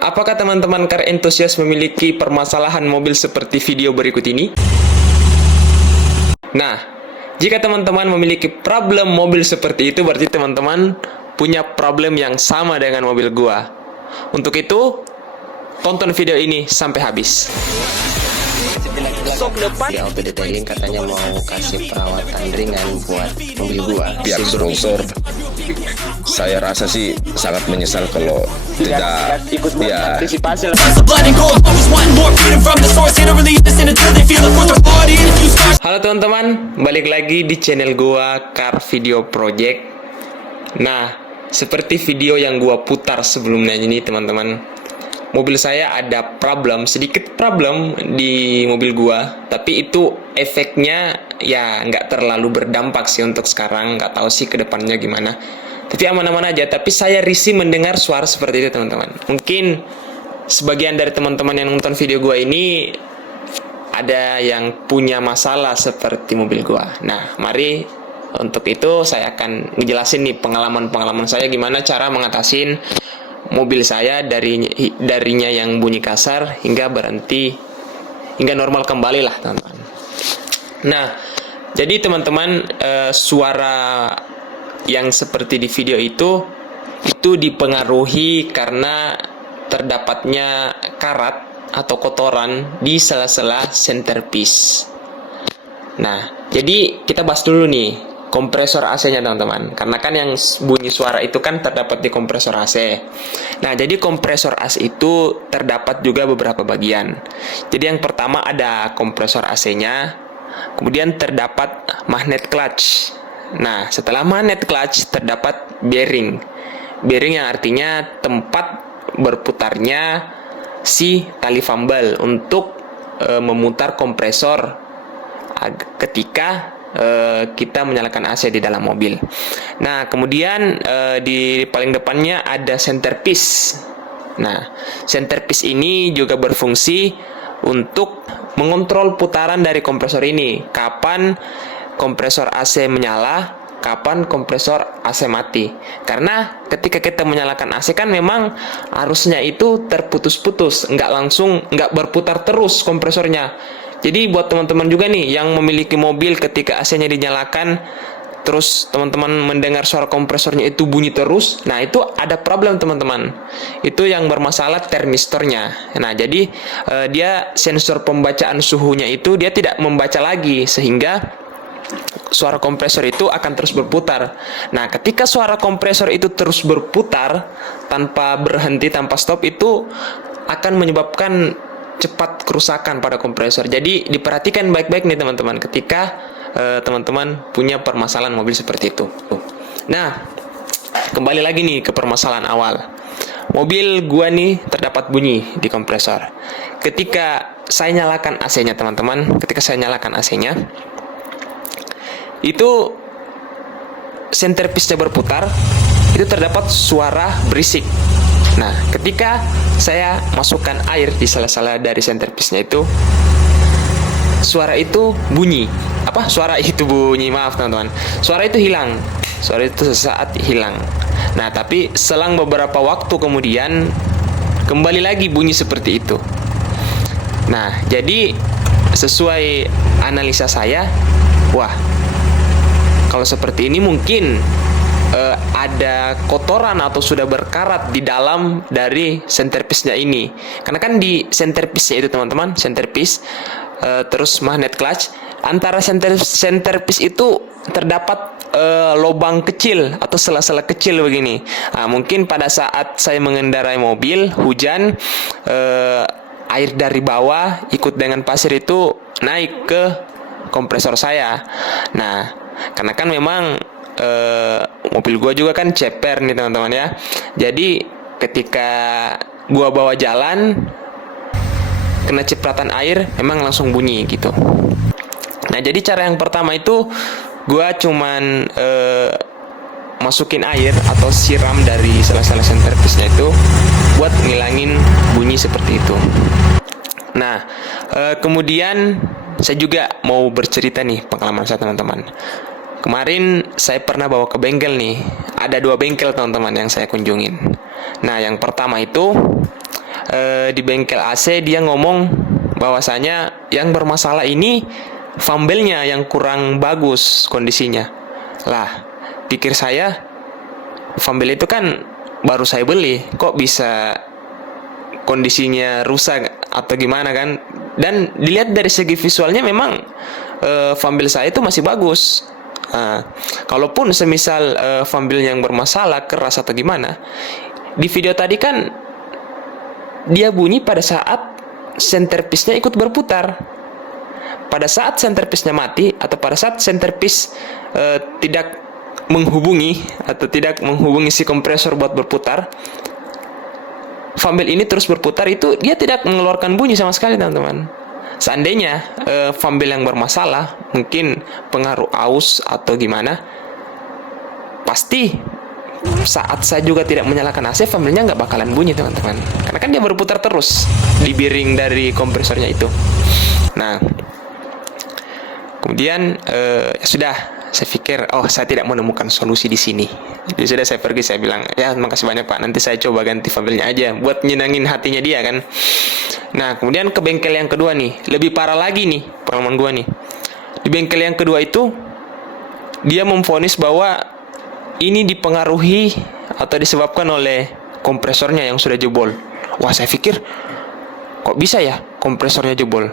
Apakah teman-teman car enthusiast memiliki permasalahan mobil seperti video berikut ini? Nah, jika teman-teman memiliki problem mobil seperti itu, berarti teman-teman punya problem yang sama dengan mobil gua. Untuk itu, tonton video ini sampai habis. Sok depan Si auto detailing katanya mau kasih perawatan ringan buat mobil gua. Pihak sponsor saya rasa sih sangat menyesal kalau tidak ikut ya partisipasi lah. Halo teman-teman, balik lagi di channel gua Car Video Project. Nah, seperti video yang gua putar sebelumnya ini teman-teman, mobil saya ada sedikit problem di mobil gua, tapi itu efeknya ya nggak terlalu berdampak sih untuk sekarang, nggak tahu sih kedepannya gimana. Tapi aman-aman aja, tapi saya risih mendengar suara seperti itu teman-teman. Mungkin sebagian dari teman-teman yang nonton video gua ini ada yang punya masalah seperti mobil gua. Nah, mari untuk itu saya akan ngejelasin nih pengalaman-pengalaman saya gimana cara mengatasin mobil saya darinya yang bunyi kasar hingga berhenti, hingga normal kembali lah teman-teman. Nah, jadi teman-teman, suara yang seperti di video itu dipengaruhi karena terdapatnya karat atau kotoran di sela-sela centerpiece. Nah, jadi kita bahas dulu nih kompresor AC-nya teman-teman, karena kan yang bunyi suara itu kan terdapat di kompresor AC. Nah, jadi kompresor AC itu terdapat juga beberapa bagian. Jadi yang pertama ada kompresor AC-nya, kemudian terdapat magnet clutch. Nah, setelah magnet clutch terdapat bearing. Bearing yang artinya tempat berputarnya si tali fumble untuk memutar kompresor ketika kita menyalakan AC di dalam mobil. Nah, kemudian di paling depannya ada centerpiece. Nah, centerpiece ini juga berfungsi untuk mengontrol putaran dari kompresor ini. Kapan kompresor AC menyala, kapan kompresor AC mati. Karena ketika kita menyalakan AC kan memang arusnya itu terputus-putus, nggak berputar terus kompresornya. Jadi buat teman-teman juga nih yang memiliki mobil, ketika AC-nya dinyalakan terus teman-teman mendengar suara kompresornya itu bunyi terus, nah itu ada problem teman-teman. Itu yang bermasalah termistornya. Nah, jadi dia sensor pembacaan suhunya itu dia tidak membaca lagi, sehingga suara kompresor itu akan terus berputar. Nah, ketika suara kompresor itu terus berputar tanpa berhenti, tanpa stop, itu akan menyebabkan cepat kerusakan pada kompresor. Jadi diperhatikan baik-baik nih teman-teman ketika teman-teman punya permasalahan mobil seperti itu. Nah, kembali lagi nih ke permasalahan awal. Mobil gua nih terdapat bunyi di kompresor. Ketika saya nyalakan AC-nya teman-teman, itu centerpiece-nya berputar, itu terdapat suara berisik. Nah, ketika saya masukkan air di sela-sela dari centerpiece-nya itu, suara itu bunyi. Maaf teman-teman. Suara itu hilang. Suara itu sesaat hilang. Nah, tapi selang beberapa waktu kemudian kembali lagi bunyi seperti itu. Nah, jadi sesuai analisa saya, wah, kalau seperti ini mungkin ada kotoran atau sudah berkarat di dalam dari centerpiece-nya ini. Karena kan di centerpiece-nya itu teman-teman, terus magnet clutch, antara centerpiece itu terdapat lubang kecil atau sela-sela kecil begini. Nah, mungkin pada saat saya mengendarai mobil hujan, air dari bawah ikut dengan pasir itu naik ke kompresor saya. Nah, karena kan memang mobil gua juga kan ceper nih teman-teman ya. Jadi ketika gua bawa jalan kena cipratan air, memang langsung bunyi gitu. Nah, jadi cara yang pertama itu gua cuman masukin air atau siram dari sela-sela centerpiece-nya itu buat ngilangin bunyi seperti itu. Nah, kemudian saya juga mau bercerita nih pengalaman saya teman-teman. Kemarin saya pernah bawa ke bengkel nih. Ada 2 bengkel teman-teman yang saya kunjungin. Nah, yang pertama itu di bengkel AC dia ngomong bahwasanya yang bermasalah ini fumble-nya yang kurang bagus kondisinya. Lah, pikir saya, fumble itu kan baru saya beli, kok bisa kondisinya rusak atau gimana kan? Dan dilihat dari segi visualnya memang fumble saya itu masih bagus. Kalaupun semisal fumble yang bermasalah, keras atau gimana, di video tadi kan dia bunyi pada saat centerpiece-nya ikut berputar. Pada saat centerpiece-nya mati atau pada saat centerpiece tidak menghubungi si kompresor buat berputar, fumble ini terus berputar, itu dia tidak mengeluarkan bunyi sama sekali, teman-teman. Seandainya fumble yang bermasalah, mungkin pengaruh aus atau gimana, pasti saat saya juga tidak menyalakan AC, fumble-nya nggak bakalan bunyi, teman-teman. Karena kan dia berputar terus di bearing dari kompresornya itu. Nah, kemudian ya sudah, saya pikir, saya tidak menemukan solusi di sini. Jadi sudah saya pergi, saya bilang, ya makasih banyak Pak, nanti saya coba ganti fumble-nya aja, buat nyenangin hatinya dia kan. Nah, kemudian ke bengkel yang kedua nih, lebih parah lagi nih pengalaman gua nih. Di bengkel yang kedua itu, dia memvonis bahwa ini dipengaruhi atau disebabkan oleh kompresornya yang sudah jebol. Wah, saya pikir, kok bisa ya kompresornya jebol?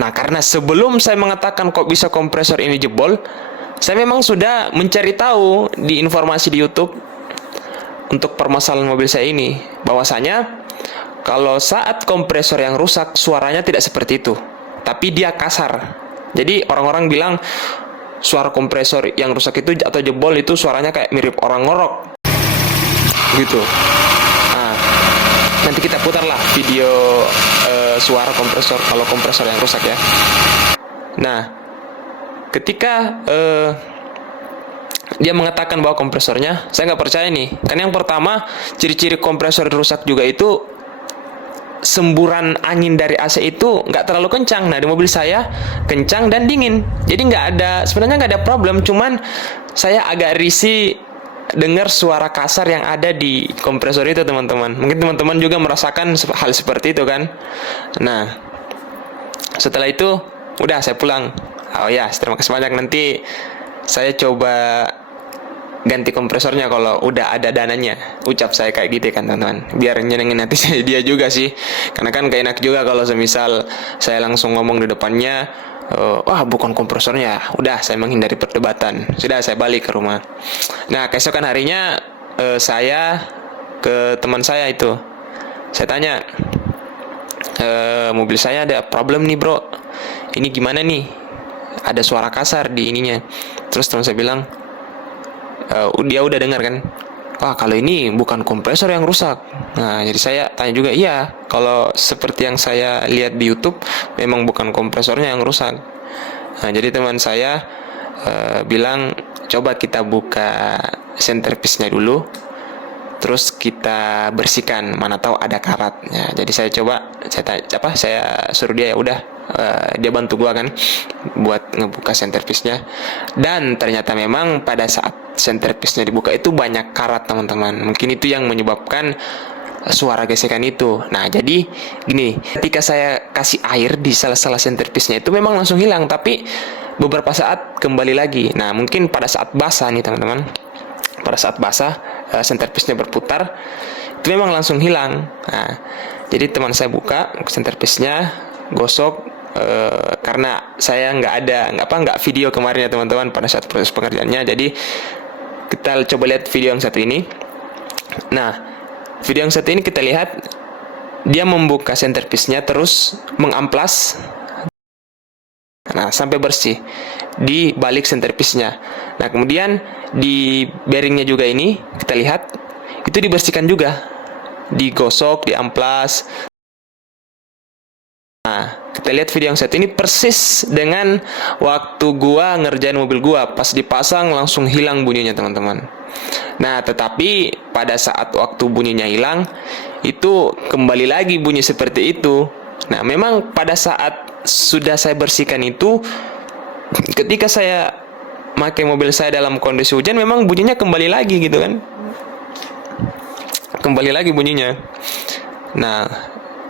Nah, karena sebelum saya mengatakan kok bisa kompresor ini jebol, saya memang sudah mencari tahu di informasi di YouTube untuk permasalahan mobil saya ini, bahwasanya kalau saat kompresor yang rusak, suaranya tidak seperti itu, tapi dia kasar. Jadi orang-orang bilang suara kompresor yang rusak itu atau jebol itu suaranya kayak mirip orang ngorok gitu. Nah, nanti kita putarlah video suara kompresor kalau kompresor yang rusak ya. Nah, ketika dia mengatakan bahwa kompresornya, saya nggak percaya nih. Kan yang pertama, ciri-ciri kompresor rusak juga itu semburan angin dari AC itu nggak terlalu kencang. Nah, di mobil saya kencang dan dingin. Jadi sebenarnya nggak ada problem. Cuman saya agak risih dengar suara kasar yang ada di kompresor itu, teman-teman. Mungkin teman-teman juga merasakan hal seperti itu kan. Nah, setelah itu udah saya pulang. Oh ya, terima kasih banyak. Nanti saya coba ganti kompresornya kalau udah ada dananya, ucap saya kayak gitu kan, teman-teman, biar nyenengin hati dia juga sih. Karena kan gak enak juga kalau semisal saya langsung ngomong di depannya, wah bukan kompresornya, udah saya menghindari perdebatan. Sudah saya balik ke rumah. Nah, keesokan harinya saya ke teman saya itu, saya tanya, mobil saya ada problem nih bro, ini gimana nih, ada suara kasar di ininya. Terus teman saya bilang, dia udah dengar kan, wah kalau ini bukan kompresor yang rusak. Nah, jadi saya tanya juga, iya kalau seperti yang saya lihat di YouTube memang bukan kompresornya yang rusak. Nah, jadi teman saya bilang, coba kita buka centerpiece-nya dulu, terus kita bersihkan, mana tahu ada karat. Ya, jadi saya coba, saya suruh dia, ya udah, dia bantu gua kan buat ngebuka centerpiece-nya. Dan ternyata memang pada saat centerpiece-nya dibuka itu banyak karat, teman-teman. Mungkin itu yang menyebabkan suara gesekan itu. Nah, jadi gini, ketika saya kasih air di salah-salah centerpiece-nya itu memang langsung hilang, tapi beberapa saat kembali lagi. Nah, mungkin pada saat basah nih, teman-teman. Pada saat basah, centerpiece-nya berputar, itu memang langsung hilang. Nah, jadi teman saya buka centerpiece-nya, gosok, karena saya nggak video kemarin ya teman-teman pada saat proses pengerjaannya. Jadi kita coba lihat video yang satu ini. Nah, video yang satu ini kita lihat dia membuka centerpiece-nya terus mengamplas, nah sampai bersih di balik centerpiece-nya. Nah, kemudian di bearingnya juga ini kita lihat itu dibersihkan juga, digosok, diamplas. Nah, kita lihat video yang satu ini persis dengan waktu gua ngerjain mobil gua, pas dipasang langsung hilang bunyinya, teman-teman. Nah, tetapi pada saat waktu bunyinya hilang, itu kembali lagi bunyi seperti itu. Nah, memang pada saat sudah saya bersihkan itu, ketika saya pakai mobil saya dalam kondisi hujan, memang bunyinya kembali lagi gitu kan. Kembali lagi bunyinya. Nah,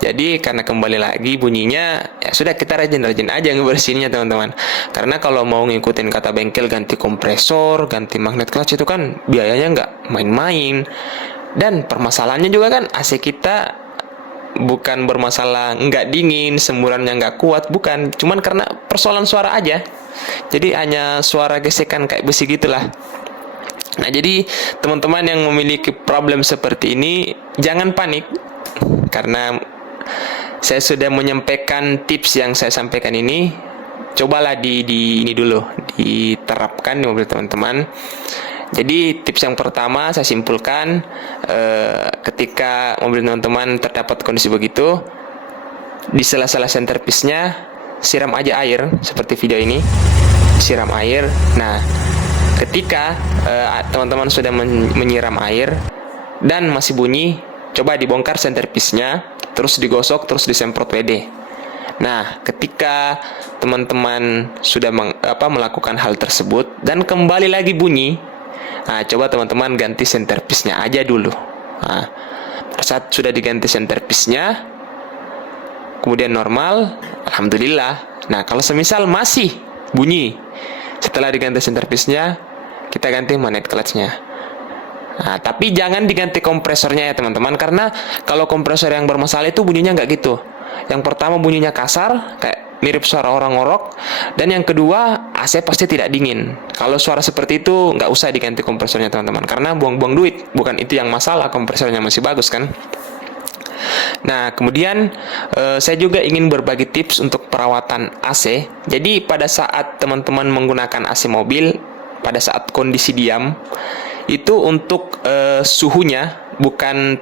Jadi karena kembali lagi bunyinya, ya sudah kita rajin-rajin aja ngebersihinnya teman-teman. Karena kalau mau ngikutin kata bengkel ganti kompresor, ganti magnet clutch itu kan biayanya nggak main-main. Dan permasalahannya juga kan AC kita bukan bermasalah nggak dingin, semburannya nggak kuat, bukan. Cuman karena persoalan suara aja. Jadi hanya suara gesekan kayak besi gitulah. Nah, jadi teman-teman yang memiliki problem seperti ini jangan panik, karena saya sudah menyampaikan tips yang saya sampaikan ini. Cobalah ini dulu diterapkan di mobil teman-teman. Jadi tips yang pertama saya simpulkan, ketika mobil teman-teman terdapat kondisi begitu, di sela-sela centerpiece-nya siram aja air seperti video ini, siram air. Nah, ketika teman-teman sudah menyiram air dan masih bunyi, coba dibongkar centerpiece-nya, terus digosok, terus disemprot WD. Nah, ketika teman-teman sudah melakukan hal tersebut dan kembali lagi bunyi, nah, coba teman-teman ganti centerpiece-nya aja dulu. Nah, pada saat sudah diganti centerpiece-nya, kemudian normal, alhamdulillah. Nah, kalau semisal masih bunyi setelah diganti centerpiece-nya, kita ganti magnet clutch-nya. Nah, tapi jangan diganti kompresornya ya teman-teman, karena kalau kompresor yang bermasalah itu bunyinya nggak gitu. Yang pertama bunyinya kasar, kayak mirip suara orang ngorok, dan yang kedua AC pasti tidak dingin. Kalau suara seperti itu nggak usah diganti kompresornya teman-teman, karena buang-buang duit. Bukan itu yang masalah, kompresornya masih bagus kan. Nah, kemudian saya juga ingin berbagi tips untuk perawatan AC. Jadi pada saat teman-teman menggunakan AC mobil, pada saat kondisi diam, itu untuk suhunya, bukan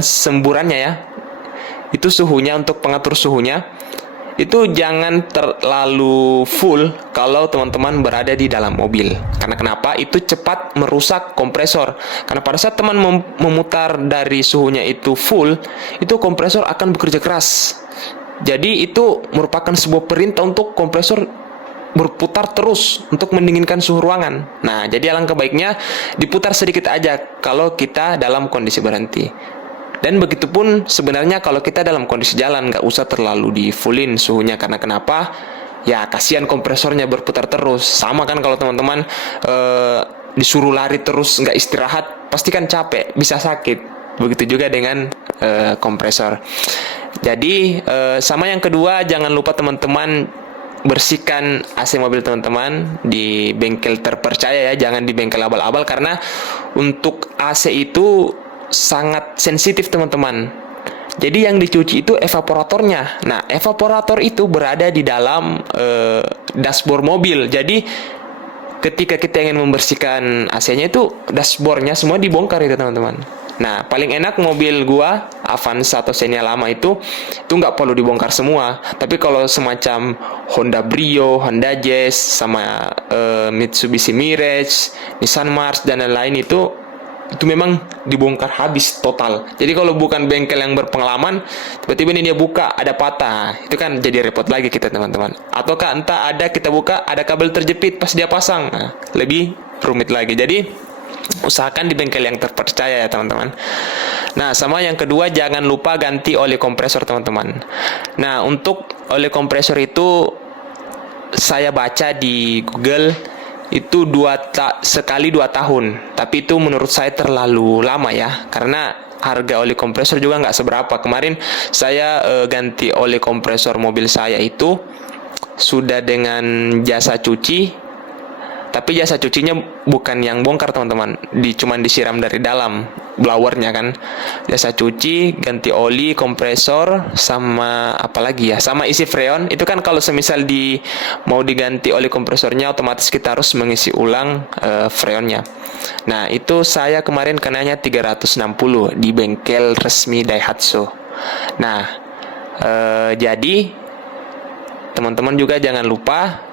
semburannya ya. Itu suhunya, untuk pengatur suhunya itu jangan terlalu full kalau teman-teman berada di dalam mobil. Karena kenapa? Itu cepat merusak kompresor. Karena pada saat teman memutar dari suhunya itu full, itu kompresor akan bekerja keras. Jadi itu merupakan sebuah perintah untuk kompresor berputar terus untuk mendinginkan suhu ruangan. Nah, jadi alangkah baiknya diputar sedikit aja kalau kita dalam kondisi berhenti. Dan begitupun sebenarnya kalau kita dalam kondisi jalan, nggak usah terlalu di fullin suhunya. Karena kenapa? Ya kasihan kompresornya berputar terus. Sama kan kalau teman-teman disuruh lari terus nggak istirahat, pasti kan capek, bisa sakit. Begitu juga dengan kompresor. Jadi sama yang kedua, jangan lupa teman-teman bersihkan AC mobil teman-teman di bengkel terpercaya ya, jangan di bengkel abal-abal, karena untuk AC itu sangat sensitif teman-teman. Jadi yang dicuci itu evaporatornya. Nah, evaporator itu berada di dalam dashboard mobil. Jadi ketika kita ingin membersihkan AC-nya itu dashboardnya semua dibongkar itu teman-teman. Nah, paling enak mobil gua Avanza atau Xenia lama itu nggak perlu dibongkar semua. Tapi kalau semacam Honda Brio, Honda Jazz, sama Mitsubishi Mirage, Nissan Mars dan lain-lain itu memang dibongkar habis total. Jadi kalau bukan bengkel yang berpengalaman, tiba-tiba ini dia buka ada patah, itu kan jadi repot lagi kita teman-teman. Ataukah entah ada kita buka ada kabel terjepit pas dia pasang, nah, lebih rumit lagi. Jadi usahakan di bengkel yang terpercaya ya teman-teman. Nah, sama yang kedua, jangan lupa ganti oli kompresor teman-teman. Nah, untuk oli kompresor itu saya baca di Google itu sekali 2 tahun. Tapi itu menurut saya terlalu lama ya, karena harga oli kompresor juga nggak seberapa. Kemarin saya ganti oli kompresor mobil saya itu sudah dengan jasa cuci, tapi jasa cucinya bukan yang bongkar teman-teman, cuman disiram dari dalam blowernya kan. Jasa cuci, ganti oli kompresor, sama apa lagi ya, sama isi freon. Itu kan kalau semisal mau diganti oli kompresornya, otomatis kita harus mengisi ulang freonnya. Nah, itu saya kemarin kenanya 360 di bengkel resmi Daihatsu. Nah, jadi teman-teman juga jangan lupa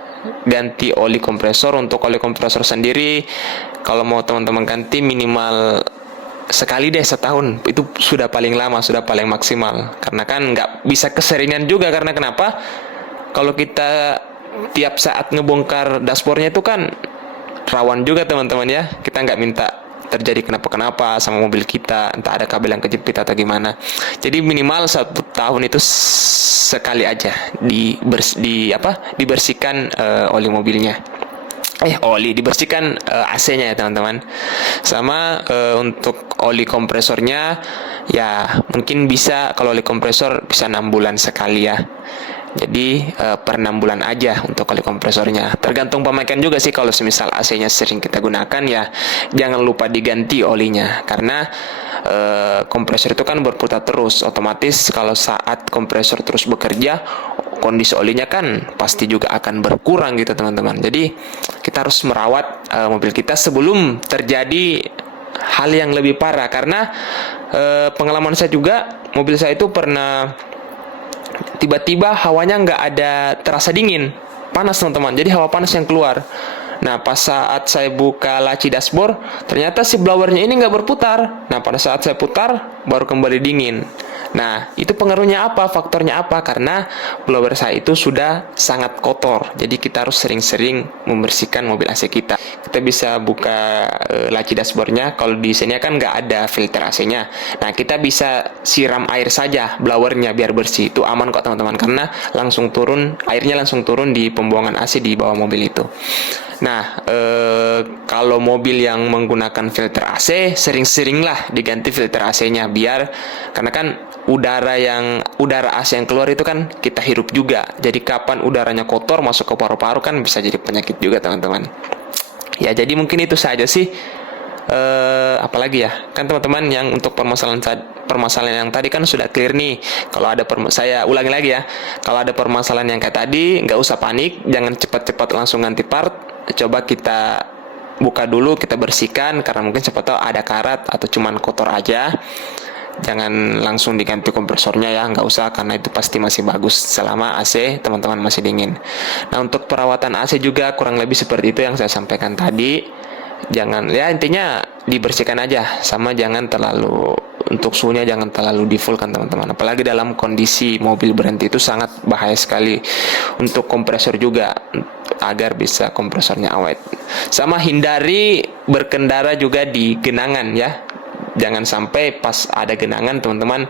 ganti oli kompresor. Untuk oli kompresor sendiri, kalau mau teman-teman ganti minimal sekali deh setahun, itu sudah paling lama, sudah paling maksimal. Karena kan nggak bisa keseringan juga. Karena kenapa? Kalau kita tiap saat ngebongkar dashboardnya itu kan rawan juga teman-teman ya. Kita nggak minta terjadi kenapa-kenapa sama mobil kita, entah ada kabel yang kejepit atau gimana. Jadi minimal 1 tahun itu sekali aja dibersihkan oli mobilnya. Dibersihkan AC-nya ya teman-teman. Sama untuk oli kompresornya ya mungkin bisa, kalau oli kompresor bisa 6 bulan sekali ya. Jadi per 6 bulan aja untuk oli kompresornya. Tergantung pemakaian juga sih, kalau semisal AC-nya sering kita gunakan ya jangan lupa diganti olinya, karena kompresor itu kan berputar terus, otomatis kalau saat kompresor terus bekerja kondisi olinya kan pasti juga akan berkurang gitu teman-teman. Jadi kita harus merawat mobil kita sebelum terjadi hal yang lebih parah, karena pengalaman saya juga, mobil saya itu pernah tiba-tiba hawanya nggak ada, terasa dingin, panas teman-teman. Jadi hawa panas yang keluar. Nah, pas saat saya buka laci dashboard, ternyata si blowernya ini nggak berputar. Nah, pada saat saya putar, baru kembali dingin. Nah, itu pengaruhnya apa? Faktornya apa? Karena blower saya itu sudah sangat kotor. Jadi kita harus sering-sering membersihkan mobil AC kita. Kita bisa buka laci dashboardnya. Kalau di sini kan nggak ada filter AC-nya. Nah, kita bisa siram air saja blowernya biar bersih. Itu aman kok teman-teman, karena airnya langsung turun di pembuangan AC di bawah mobil itu. Nah, kalau mobil yang menggunakan filter AC, sering-seringlah diganti filter AC-nya, karena kan udara AC yang keluar itu kan kita hirup juga. Jadi kapan udaranya kotor masuk ke paru-paru kan bisa jadi penyakit juga teman-teman. Ya, jadi mungkin itu saja sih. Apalagi ya, kan teman-teman, yang untuk permasalahan yang tadi kan sudah clear nih. Kalau ada saya ulangi lagi ya, kalau ada permasalahan yang kayak tadi, nggak usah panik, jangan cepat-cepat langsung ganti part. Coba kita buka dulu, kita bersihkan, karena mungkin siapa tahu ada karat atau cuman kotor aja. Jangan langsung diganti kompresornya ya, nggak usah, karena itu pasti masih bagus selama AC teman-teman masih dingin. Nah, untuk perawatan AC juga kurang lebih seperti itu yang saya sampaikan tadi. Jangan, ya intinya dibersihkan aja, sama jangan terlalu, untuk suhunya jangan terlalu di full kan teman-teman. Apalagi dalam kondisi mobil berhenti itu sangat bahaya sekali. Untuk kompresor juga, agar bisa kompresornya awet. Sama hindari berkendara juga di genangan ya. Jangan sampai pas ada genangan teman-teman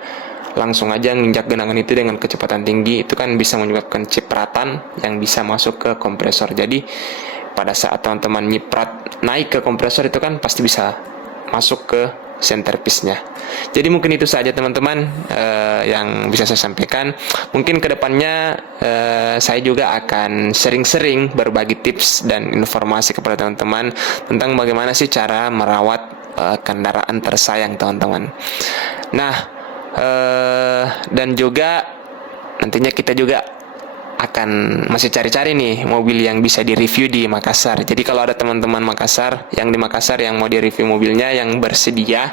langsung aja nginjak genangan itu dengan kecepatan tinggi. Itu kan bisa menyebabkan cipratan yang bisa masuk ke kompresor. Jadi pada saat teman-teman nyiprat naik ke kompresor itu kan pasti bisa masuk ke centerpiece-nya. Jadi mungkin itu saja teman-teman yang bisa saya sampaikan. Mungkin kedepannya saya juga akan sering-sering berbagi tips dan informasi kepada teman-teman tentang bagaimana sih cara merawat kendaraan tersayang teman-teman. Nah, dan juga nantinya kita juga akan masih cari-cari nih mobil yang bisa direview di Makassar. Jadi kalau ada teman-teman Makassar yang di Makassar yang mau direview mobilnya, yang bersedia,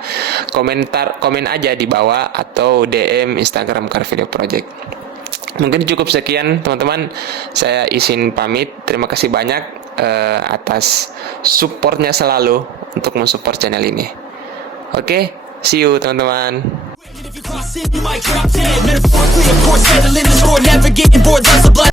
komen aja di bawah atau DM Instagram Car Video Project. Mungkin cukup sekian teman-teman, saya izin pamit. Terima kasih banyak atas supportnya selalu untuk mensupport channel ini. Oke, see you teman-teman. You might drop dead. Metaphorically, of course, settling the score, never getting bored. Lots of blood.